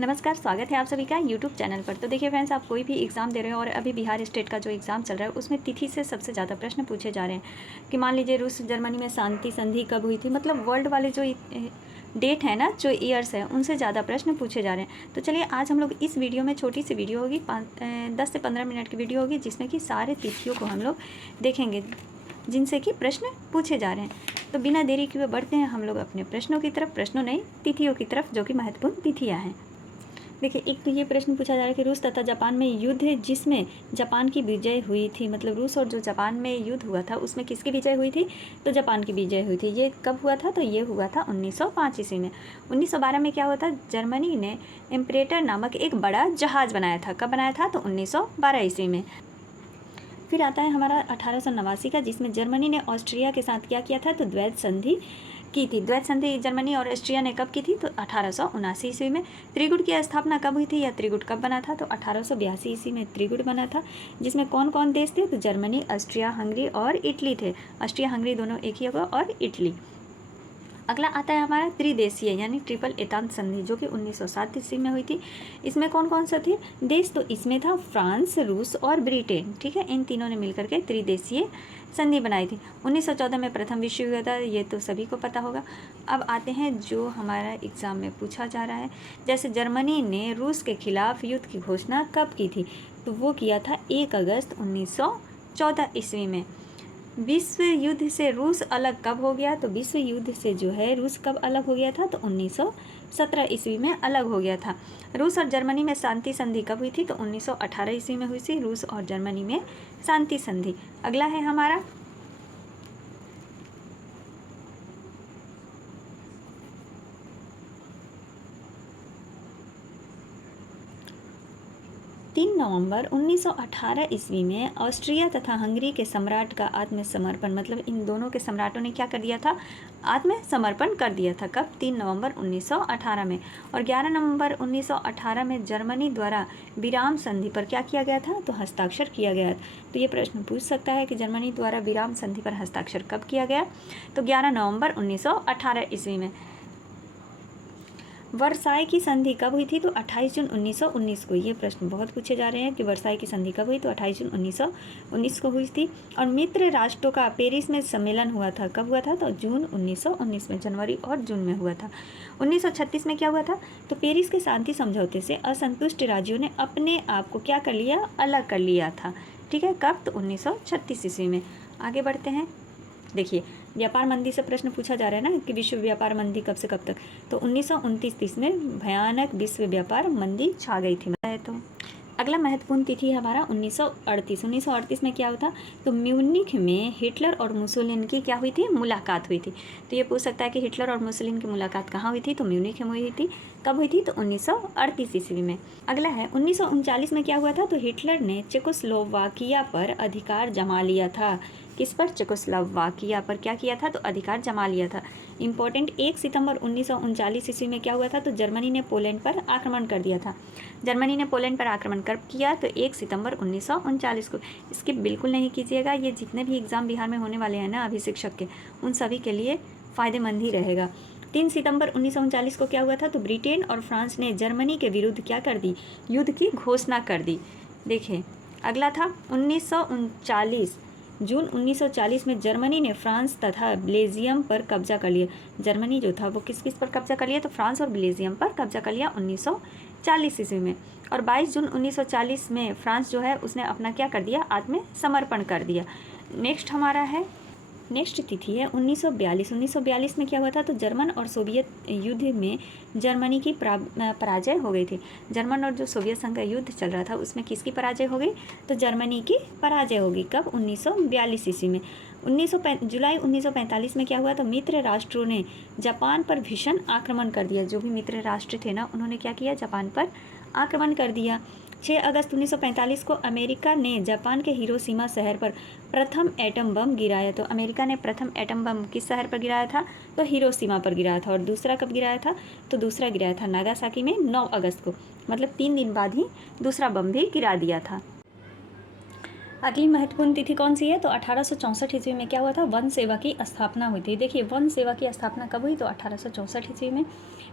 नमस्कार, स्वागत है आप सभी का यूट्यूब चैनल पर। तो देखिए फ्रेंड्स, आप कोई भी एग्ज़ाम दे रहे हो और अभी बिहार स्टेट का जो एग्ज़ाम चल रहा है उसमें तिथि से सबसे ज़्यादा प्रश्न पूछे जा रहे हैं कि मान लीजिए रूस जर्मनी में शांति संधि कब हुई थी। मतलब वर्ल्ड वाले जो डेट है ना, जो ईयर्स है, उनसे ज़्यादा प्रश्न पूछे जा रहे हैं। तो चलिए आज हम लोग इस वीडियो में, छोटी सी वीडियो होगी, 10 से 15 मिनट की वीडियो होगी, जिसमें कि सारे तिथियों को हम लोग देखेंगे जिनसे कि प्रश्न पूछे जा रहे हैं। तो बिना देरी किए बढ़ते हैं हम लोग अपने प्रश्नों की तरफ, प्रश्नों नहीं तिथियों की तरफ, जो कि महत्वपूर्ण तिथियाँ हैं। देखिए, एक तो ये प्रश्न पूछा जा रहा है कि रूस तथा जापान में युद्ध जिसमें जापान की विजय हुई थी, मतलब रूस और जो जापान में युद्ध हुआ था उसमें किसकी विजय हुई थी? तो जापान की विजय हुई थी। ये कब हुआ था? तो ये हुआ था 1905 ईस्वी में। 1912 में क्या हुआ था? जर्मनी ने एम्परेटर नामक एक बड़ा जहाज़ बनाया था। कब बनाया था? तो 1912 ईस्वी में। फिर आता है हमारा 1889 का, जिसमें जर्मनी ने ऑस्ट्रिया के साथ क्या किया था? तो द्वैध संधि की थी। द्वैध संधि जर्मनी और ऑस्ट्रिया ने कब की थी? तो 1879 ईस्वी में। त्रिगुट की स्थापना कब हुई थी या त्रिगुट कब बना था? तो 1882 ईस्वी में त्रिगुट बना था, जिसमें कौन कौन देश थे? तो जर्मनी, ऑस्ट्रिया हंगरी और इटली थे। ऑस्ट्रिया हंगरी दोनों एक ही होगा, और इटली। अगला आता है हमारा त्रिदेशीय यानी ट्रिपल एतांत संधि, जो कि 1907 ईस्वी में हुई थी। इसमें कौन कौन सा थे देश? तो इसमें था फ्रांस, रूस और ब्रिटेन। ठीक है, इन तीनों ने मिलकर के त्रिदेशीय संधि बनाई थी। 1914 में प्रथम विश्व युद्ध था, ये तो सभी को पता होगा। अब आते हैं जो हमारा एग्ज़ाम में पूछा जा रहा है। जैसे जर्मनी ने रूस के खिलाफ युद्ध की घोषणा कब की थी? तो वो किया था 1 अगस्त 1914 ईस्वी में। विश्व युद्ध से रूस अलग कब हो गया? तो विश्व युद्ध से जो है रूस कब अलग हो गया था? तो 1917 ईस्वी में अलग हो गया था। रूस और जर्मनी में शांति संधि कब हुई थी? तो 1918 ईस्वी में हुई थी रूस और जर्मनी में शांति संधि। अगला है हमारा 3 नवंबर 1918 ईस्वी में ऑस्ट्रिया तथा हंगरी के सम्राट का आत्मसमर्पण, मतलब इन दोनों के सम्राटों ने क्या कर दिया था? आत्मसमर्पण कर दिया था। कब? 3 नवंबर 1918 में। और 11 नवंबर 1918 में जर्मनी द्वारा विराम संधि पर क्या किया गया था? तो हस्ताक्षर किया गया। तो ये प्रश्न पूछ सकता है कि जर्मनी द्वारा विराम संधि पर हस्ताक्षर कब किया गया? तो 11 नवंबर 1918 ईस्वी में। वर्साई की संधि कब हुई थी? तो 28 जून 1919 को। ये प्रश्न बहुत पूछे जा रहे हैं कि वर्साई की संधि कब हुई? तो 28 जून 1919 को हुई थी। और मित्र राष्ट्रों का पेरिस में सम्मेलन हुआ था। कब हुआ था? तो जून 1919 में, जनवरी और जून में हुआ था। 1936 में क्या हुआ था? तो पेरिस के शांति समझौते से असंतुष्ट राज्यों ने अपने आप को क्या कर लिया? अलग कर लिया था। ठीक है, कब? तो 1936 ईस्वी में। आगे बढ़ते हैं। देखिए, व्यापार मंदी से प्रश्न पूछा जा रहा है ना कि विश्व व्यापार मंदी कब से कब तक? तो 1929-30 में भयानक विश्व व्यापार मंदी छा गई थी। तो अगला महत्वपूर्ण तिथि है हमारा 1938। 1938 में क्या हुआ था? तो म्यूनिख में हिटलर और मुसोलिनी की क्या हुई थी? मुलाकात हुई थी। तो ये पूछ सकता है कि हिटलर और मुसोलिनी की मुलाकात कहाँ हुई थी? तो म्यूनिख में हुई थी। कब हुई थी? तो 1938 ईस्वी में। अगला है 1939 में क्या हुआ था? तो हिटलर ने चेकोस्लोवाकिया पर अधिकार जमा लिया था। किस पर? चेकोस्लोवाकिया पर क्या किया था? तो अधिकार जमा लिया था। इंपॉर्टेंट, 1 सितंबर 1939 ईस्वी में क्या हुआ था? तो जर्मनी ने पोलैंड पर आक्रमण कर दिया था। जर्मनी ने पोलैंड पर आक्रमण कब किया? तो 1 सितंबर 1939 को। स्किप बिल्कुल नहीं कीजिएगा, ये जितने भी एग्ज़ाम बिहार में होने वाले हैं ना अभी शिक्षक के, उन सभी के लिए फ़ायदेमंद ही रहेगा। 3 सितंबर 1939 को क्या हुआ था? तो ब्रिटेन और फ्रांस ने जर्मनी के विरुद्ध क्या कर दी? युद्ध की घोषणा कर दी। देखिए, अगला था 1939। जून 1940 में जर्मनी ने फ्रांस तथा बेल्जियम पर कब्जा कर लिया। जर्मनी जो था वो किस किस पर कब्जा कर लिया? तो फ्रांस और बेल्जियम पर कब्जा कर लिया 1940 ईस्वी में। और 22 जून 1940 में फ्रांस जो है उसने अपना क्या कर दिया? आत्मसमर्पण कर दिया। नेक्स्ट तिथि है 1942। 1942 में क्या हुआ था? तो जर्मन और सोवियत युद्ध में जर्मनी की पराजय हो गई थी। जर्मन और जो सोवियत संघ का युद्ध चल रहा था उसमें किसकी पराजय हो गई? तो जर्मनी की पराजय होगी। कब? 1942 ईस्वी में। जुलाई 1945 में क्या हुआ? तो मित्र राष्ट्रों ने जापान पर भीषण आक्रमण कर दिया। जो भी मित्र राष्ट्र थे ना, उन्होंने क्या किया? जापान पर आक्रमण कर दिया। 6 अगस्त 1945 को अमेरिका ने जापान के हिरोशिमा शहर पर प्रथम एटम बम गिराया। तो अमेरिका ने प्रथम एटम बम किस शहर पर गिराया था? तो हिरोशिमा पर गिराया था। और दूसरा कब गिराया था? तो दूसरा गिराया था नागासाकी में 9 अगस्त को। मतलब 3 दिन बाद ही दूसरा बम भी गिरा दिया था। अगली महत्वपूर्ण तिथि कौन सी है? तो 1864 ईस्वी में क्या हुआ था? वन सेवा की स्थापना हुई थी। देखिए वन सेवा की स्थापना कब हुई? तो 1864 ईस्वी में।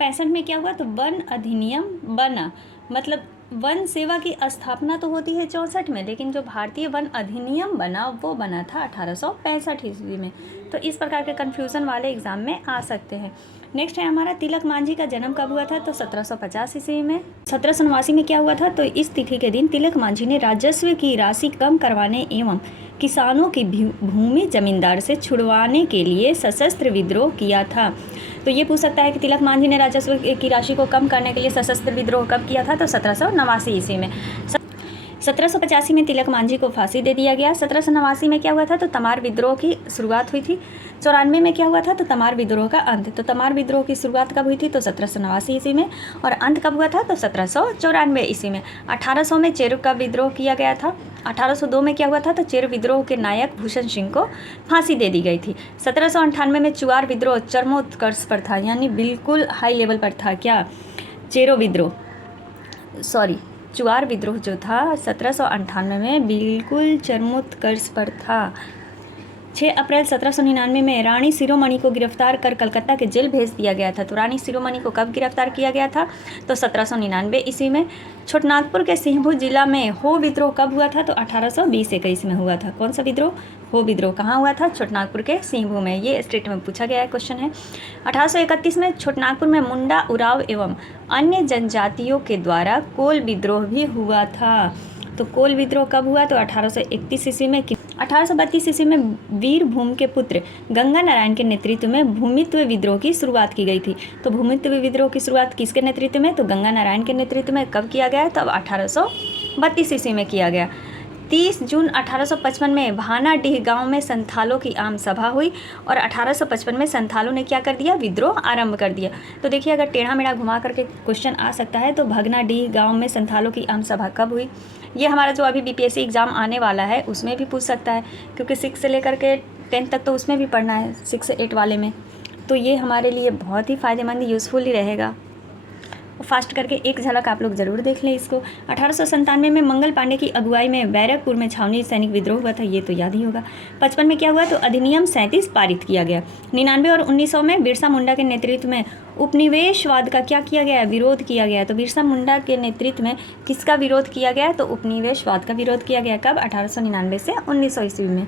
65 में क्या हुआ? तो वन अधिनियम बना। मतलब वन सेवा की स्थापना तो होती है 64 में, लेकिन जो भारतीय वन अधिनियम बना वो बना था 1865 ईस्वी में। तो इस प्रकार के कन्फ्यूज़न वाले एग्जाम में आ सकते हैं। नेक्स्ट है हमारा तिलक मांझी का जन्म कब हुआ था? तो 1750 ईस्वी में। 1789 में क्या हुआ था? तो इस तिथि के दिन तिलक मांझी ने राजस्व की राशि कम करवाने एवं किसानों की भूमि जमींदार से छुड़वाने के लिए सशस्त्र विद्रोह किया था। तो ये पूछ सकता है कि तिलक मांझी ने राजस्व की राशि को कम करने के लिए सशस्त्र विद्रोह कब किया था? तो 1789 ईस्वी में। 1785 में तिलक मांझी को फांसी दे दिया गया। 1789 में क्या हुआ था? तो तमार विद्रोह की शुरुआत हुई थी। 94 में क्या हुआ था? तो तमार विद्रोह का अंत। तो तमार विद्रोह की शुरुआत कब हुई थी? तो 1789 ईस्वी में। और अंत कब हुआ था? तो 1794 ईस्वी में। 1800 में चेरो का विद्रोह किया गया था। 1802 में क्या हुआ था? तो चेरो विद्रोह के नायक भूषण सिंह को फांसी दे दी गई थी। 1798 में चुआर विद्रोह चरमोत्कर्ष पर था, यानी बिल्कुल हाई लेवल पर था। क्या? चेरो विद्रोह, सॉरी, चुआर विद्रोह जो था 1798 में बिल्कुल चरमोत्कर्ष पर था। 6 अप्रैल 1799 में रानी शिरोमणि को गिरफ्तार कर कलकत्ता के जेल भेज दिया गया था। तो रानी शिरोमणि को कब गिरफ्तार किया गया था? तो 1799 ईस्वी में। छोटनागपुर के सिंहभूम जिला में हो विद्रोह कब हुआ था? तो 1820-21 में हुआ था। कौन सा विद्रोह? हो विद्रोह कहाँ हुआ था? छोटनागपुर के सिंहभूम में। ये स्टेट में पूछा गया है, क्वेश्चन है। 1831 में छोटनागपुर में मुंडा, उराव एवं अन्य जनजातियों के द्वारा कोल विद्रोह भी हुआ था। तो कोल विद्रोह कब हुआ? तो 1831 ईस्वी में। 1832 ईस्वी में वीरभूम के पुत्र गंगा नारायण के नेतृत्व में भूमित्व विद्रोह की शुरुआत की गई थी। तो भूमित्व विद्रोह की शुरुआत किसके नेतृत्व में? तो गंगा नारायण के नेतृत्व में। कब किया गया? तब 1832 ईस्वी में किया गया। 30 जून 1855 में भानाडीह गांव में संथालों की आम सभा हुई और 1855 में संथालों ने क्या कर दिया? विद्रोह आरंभ कर दिया। तो देखिए अगर टेढ़ा मेढ़ा घुमा करके क्वेश्चन आ सकता है तो भागनाडीह गांव में संथालों की आम सभा कब हुई? ये हमारा जो अभी बीपीएससी एग्ज़ाम आने वाला है उसमें भी पूछ सकता है, क्योंकि 6 से लेकर के 10 तक तो उसमें भी पढ़ना है, 6 से 8 वाले में। तो ये हमारे लिए बहुत ही फ़ायदेमंद, यूज़फुल ही रहेगा। फास्ट करके एक झलक आप लोग ज़रूर देख लें इसको। 1897 में मंगल पांडे की अगुवाई में बैरकपुर में छावनी सैनिक विद्रोह हुआ था, ये तो याद ही होगा। 55 में क्या हुआ? तो अधिनियम 37 पारित किया गया। 99 और 1900 में बिरसा मुंडा के नेतृत्व में उपनिवेशवाद का क्या किया गया? विरोध किया गया। तो बिरसा मुंडा के नेतृत्व में किसका विरोध किया गया? तो उपनिवेशवाद का विरोध किया गया। कब? 1899 से 1900 ईस्वी में।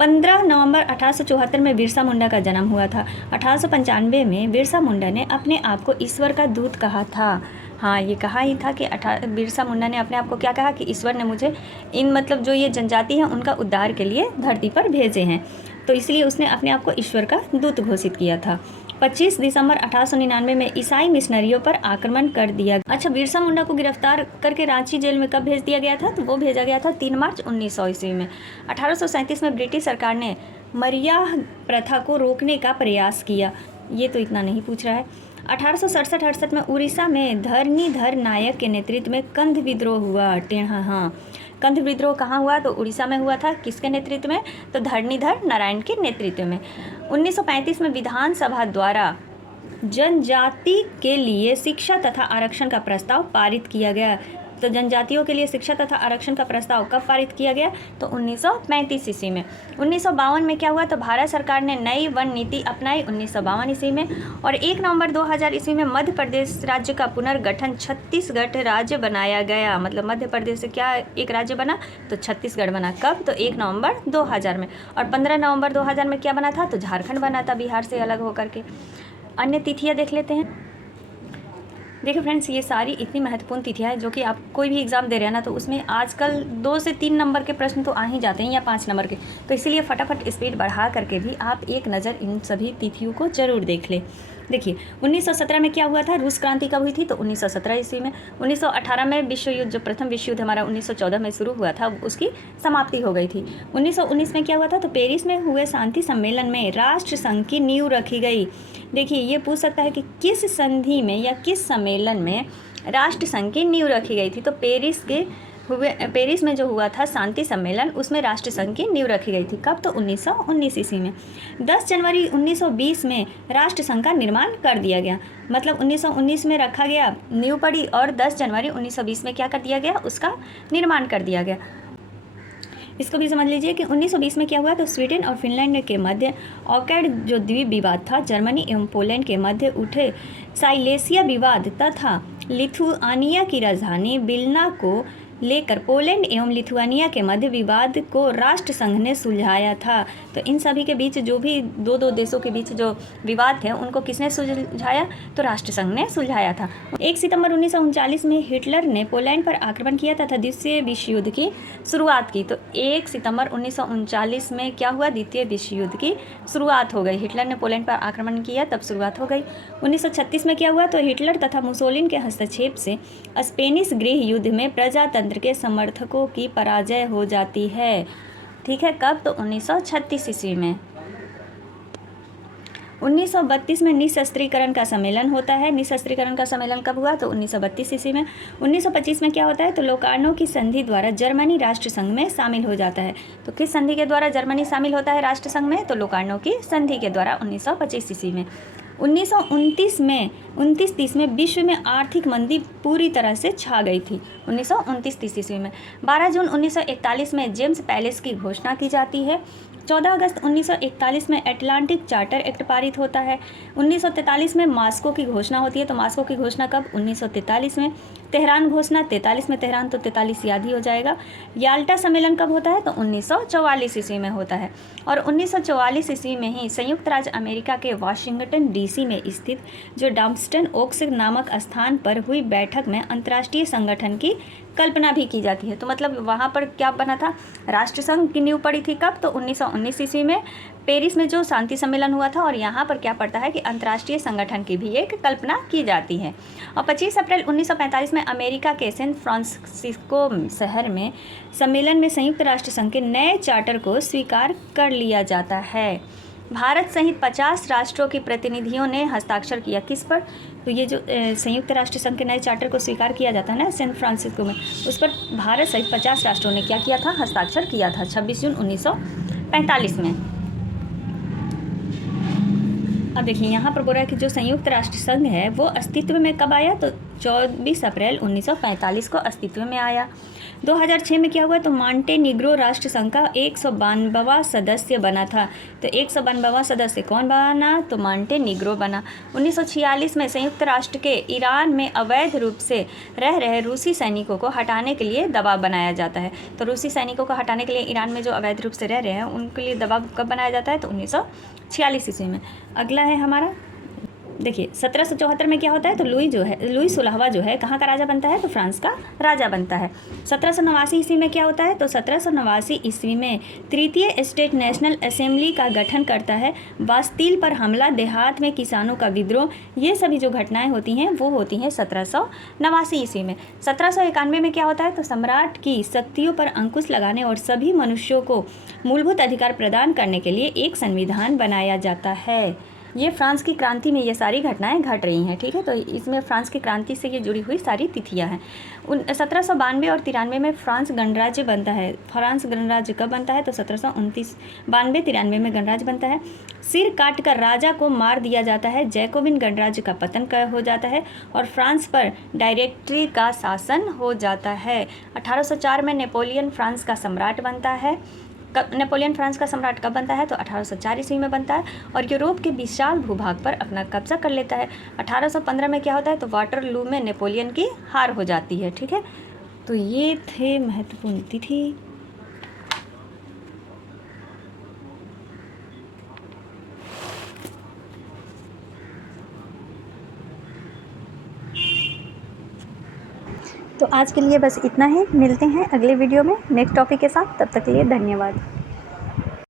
15 नवंबर 1874 में बिरसा मुंडा का जन्म हुआ था। 1895 में बिरसा मुंडा ने अपने आप को ईश्वर का दूत कहा था। हाँ, ये कहा ही था कि बिरसा मुंडा ने अपने आप को क्या कहा? कि ईश्वर ने मुझे इन मतलब जो ये जनजाति है उनका उद्धार के लिए धरती पर भेजे हैं। तो इसलिए उसने अपने आप को ईश्वर का दूत घोषित किया था। 25 दिसंबर 1899 में ईसाई मिशनरियों पर आक्रमण कर दिया। अच्छा, बिरसा मुंडा को गिरफ्तार करके रांची जेल में कब भेज दिया गया था? तो वो भेजा गया था 3 मार्च 1900 ईस्वी में। 1837 में ब्रिटिश सरकार ने मरियाह प्रथा को रोकने का प्रयास किया। ये तो इतना नहीं पूछ रहा है। 1867-68 में उड़ीसा में धरणीधर नायक के नेतृत्व में कंध विद्रोह हुआ। टेढ़ा, हाँ, कंध विद्रोह कहाँ हुआ? तो उड़ीसा में हुआ था। किसके नेतृत्व में? तो धरणीधर नारायण के नेतृत्व में। 1935 में विधानसभा द्वारा जनजाति के लिए शिक्षा तथा आरक्षण का प्रस्ताव पारित किया गया। तो जनजातियों के लिए शिक्षा तथा आरक्षण का प्रस्ताव कब पारित किया गया? तो 1935 ईस्वी में। 1952 में क्या हुआ? तो भारत सरकार ने नई वन नीति अपनाई 1952 ईस्वी में। और 1 नवंबर 2000 ईस्वी में मध्य प्रदेश राज्य का पुनर्गठन छत्तीसगढ़ राज्य बनाया गया। मतलब मध्य प्रदेश से क्या एक राज्य बना? तो छत्तीसगढ़ बना। कब? तो 1 नवंबर 2000 में। और 15 नवंबर 2000 में क्या बना था? तो झारखंड बना था बिहार से अलग होकर के। अन्य तिथियाँ देख लेते हैं। देखिए फ्रेंड्स, ये सारी इतनी महत्वपूर्ण तिथियाँ हैं जो कि आप कोई भी एग्ज़ाम दे रहे हैं ना, तो उसमें आजकल 2 से 3 नंबर के प्रश्न तो आ ही जाते हैं या 5 नंबर के। तो इसीलिए फटाफट स्पीड बढ़ा करके भी आप एक नज़र इन सभी तिथियों को ज़रूर देख लें। देखिए 1917 में क्या हुआ था? रूस क्रांति कब हुई थी? तो 1917 ईस्वी में। 1918 में विश्व युद्ध, जो प्रथम विश्व युद्ध हमारा 1914 में शुरू हुआ था, उसकी समाप्ति हो गई थी। 1919 में क्या हुआ था? तो पेरिस में हुए शांति सम्मेलन में राष्ट्र संघ की नींव रखी गई। देखिए ये पूछ सकता है कि किस संधि में या किस सम्मेलन में राष्ट्र संघ की नींव रखी गई थी? तो पेरिस में जो हुआ था शांति सम्मेलन, उसमें राष्ट्र संघ की नींव रखी गई थी। कब? तो 1919 ईस्वी में। 10 जनवरी 1920 में राष्ट्र संघ का निर्माण कर दिया गया। मतलब 1919 में रखा गया, नींव पड़ी, और 10 जनवरी 1920 में क्या कर दिया गया? उसका निर्माण कर दिया गया। इसको भी समझ लीजिए कि 1920 में क्या हुआ, तो स्वीडन और फिनलैंड के मध्य ऑर्किड जो द्वीप विवाद था, जर्मनी एवं पोलैंड के मध्य उठे साइलेसिया विवाद तथा लिथुआनिया की राजधानी विल्ना को लेकर पोलैंड एवं लिथुआनिया के मध्य विवाद को राष्ट्र संघ ने सुलझाया था। तो इन सभी के बीच जो भी दो देशों के बीच जो विवाद थे उनको किसने सुलझाया, तो राष्ट्र संघ ने सुलझाया था। 1 सितंबर 1939 में हिटलर ने पोलैंड पर आक्रमण किया तथा द्वितीय विश्व युद्ध की शुरुआत की। तो 1 सितंबर 1939 में क्या हुआ, द्वितीय विश्व युद्ध की शुरुआत हो गई। हिटलर ने पोलैंड पर आक्रमण किया तब शुरुआत हो गई। 1936 में क्या हुआ, तो हिटलर तथा मुसोलिन के हस्तक्षेप से स्पेनिश गृह युद्ध में प्रजातंत्र के समर्थकों की पराजय हो जाती है। ठीक है, कब, तो 1936 ईस्वी में। 1932 में निशस्त्रीकरण का सम्मेलन होता है। निशस्त्रीकरण का सम्मेलन कब हुआ, तो 1932 ईस्वी में। 1925 में क्या होता है, तो लोकार्नो की संधि द्वारा जर्मनी राष्ट्र संघ में शामिल हो जाता है। तो किस संधि के द्वारा जर्मनी शामिल होता है राष्ट्र संघ में, तो लोकार्नो की संधि के द्वारा 1925 ईस्वी में। 1929-30 में विश्व में आर्थिक मंदी पूरी तरह से छा गई थी। 1929-30 ईस्वी में 12 जून 1941 में जेम्स पैलेस की घोषणा की जाती है। 14 अगस्त 1941 में अटलांटिक चार्टर एक्ट पारित होता है। 1943 में मास्को की घोषणा होती है। तो मास्को की घोषणा कब, 1943 में। तेहरान घोषणा 43 में, तेहरान तो 43 याद ही हो जाएगा। याल्टा सम्मेलन कब होता है, तो 1944 ईस्वी में होता है। और 1944 ईस्वी में ही संयुक्त राज्य अमेरिका के वाशिंगटन डीसी में स्थित जो डॉम्स्टन ओक्स नामक स्थान पर हुई बैठक में अंतर्राष्ट्रीय संगठन की कल्पना भी की जाती है। तो मतलब वहाँ पर क्या बना था, राष्ट्र संघ की नींव पड़ी थी कब, तो 1919 ईस्वी में पेरिस में जो शांति सम्मेलन हुआ था। और यहाँ पर क्या पड़ता है कि अंतर्राष्ट्रीय संगठन की भी एक कल्पना की जाती है। और 25 अप्रैल 1945 में अमेरिका के सैन फ्रांसिस्को शहर में सम्मेलन में संयुक्त राष्ट्र संघ के नए चार्टर को स्वीकार कर लिया जाता है। भारत सहित 50 राष्ट्रों के प्रतिनिधियों ने हस्ताक्षर किया किस पर, तो ये जो संयुक्त राष्ट्र संघ के नए चार्टर को स्वीकार किया जाता है ना सैन फ्रांसिस्को में, उस पर भारत सहित 50 राष्ट्रों ने क्या किया था, हस्ताक्षर किया था 26 जून 1945 में। अब देखिए यहाँ पर बोल रहा है कि जो संयुक्त राष्ट्र संघ है वो अस्तित्व में कब आया, तो 24 अप्रैल 1945 को अस्तित्व में आया। 2006 में क्या हुआ, तो मॉन्टेनिग्रो राष्ट्र संघ का 192वां सदस्य बना था। तो 192वां सदस्य कौन बना, तो मॉन्टेनिग्रो बना। 1946 में संयुक्त राष्ट्र के ईरान में अवैध रूप से रह रहे रूसी सैनिकों को हटाने के लिए दबाव बनाया जाता है। तो रूसी सैनिकों को हटाने के लिए ईरान में जो अवैध रूप से रह रहे हैं उनके लिए दबाव कब बनाया जाता है, तो 1946 ईस्वी में। अगला है हमारा, देखिए 1774 में क्या होता है, तो लुई 16वां जो है कहाँ का राजा बनता है, तो फ्रांस का राजा बनता है। 1789 ईस्वी में क्या होता है, तो 1789 ईस्वी में तृतीय स्टेट नेशनल असेंबली का गठन करता है। बास्तील पर हमला, देहात में किसानों का विद्रोह, ये सभी जो घटनाएं होती हैं वो होती हैं 1789 ईस्वी में। 1791 में क्या होता है, तो सम्राट की शक्तियों पर अंकुश लगाने और सभी मनुष्यों को मूलभूत अधिकार प्रदान करने के लिए एक संविधान बनाया जाता है। ये फ्रांस की क्रांति में ये सारी घटनाएं घट रही हैं। ठीक है, तो इसमें फ्रांस की क्रांति से ये जुड़ी हुई सारी तिथियां हैं। 1792 और 93 में फ्रांस गणराज्य बनता है। फ्रांस गणराज्य कब बनता है, तो 1792-93 में गणराज्य बनता है। सिर काटकर राजा को मार दिया जाता है। जैकोबिन गणराज्य का पतन हो जाता है और फ्रांस पर डायरेक्टरी का शासन हो जाता है। 1804 में नेपोलियन फ्रांस का सम्राट बनता है। नेपोलियन फ्रांस का सम्राट कब बनता है, तो 1804 ईस्वी में बनता है और यूरोप के विशाल भूभाग पर अपना कब्जा कर लेता है। 1815 में क्या होता है, तो वाटरलू में नेपोलियन की हार हो जाती है। ठीक है, तो ये थे महत्वपूर्ण तिथि। तो आज के लिए बस इतना ही, मिलते हैं अगले वीडियो में नेक्स्ट टॉपिक के साथ। तब तक के लिए धन्यवाद।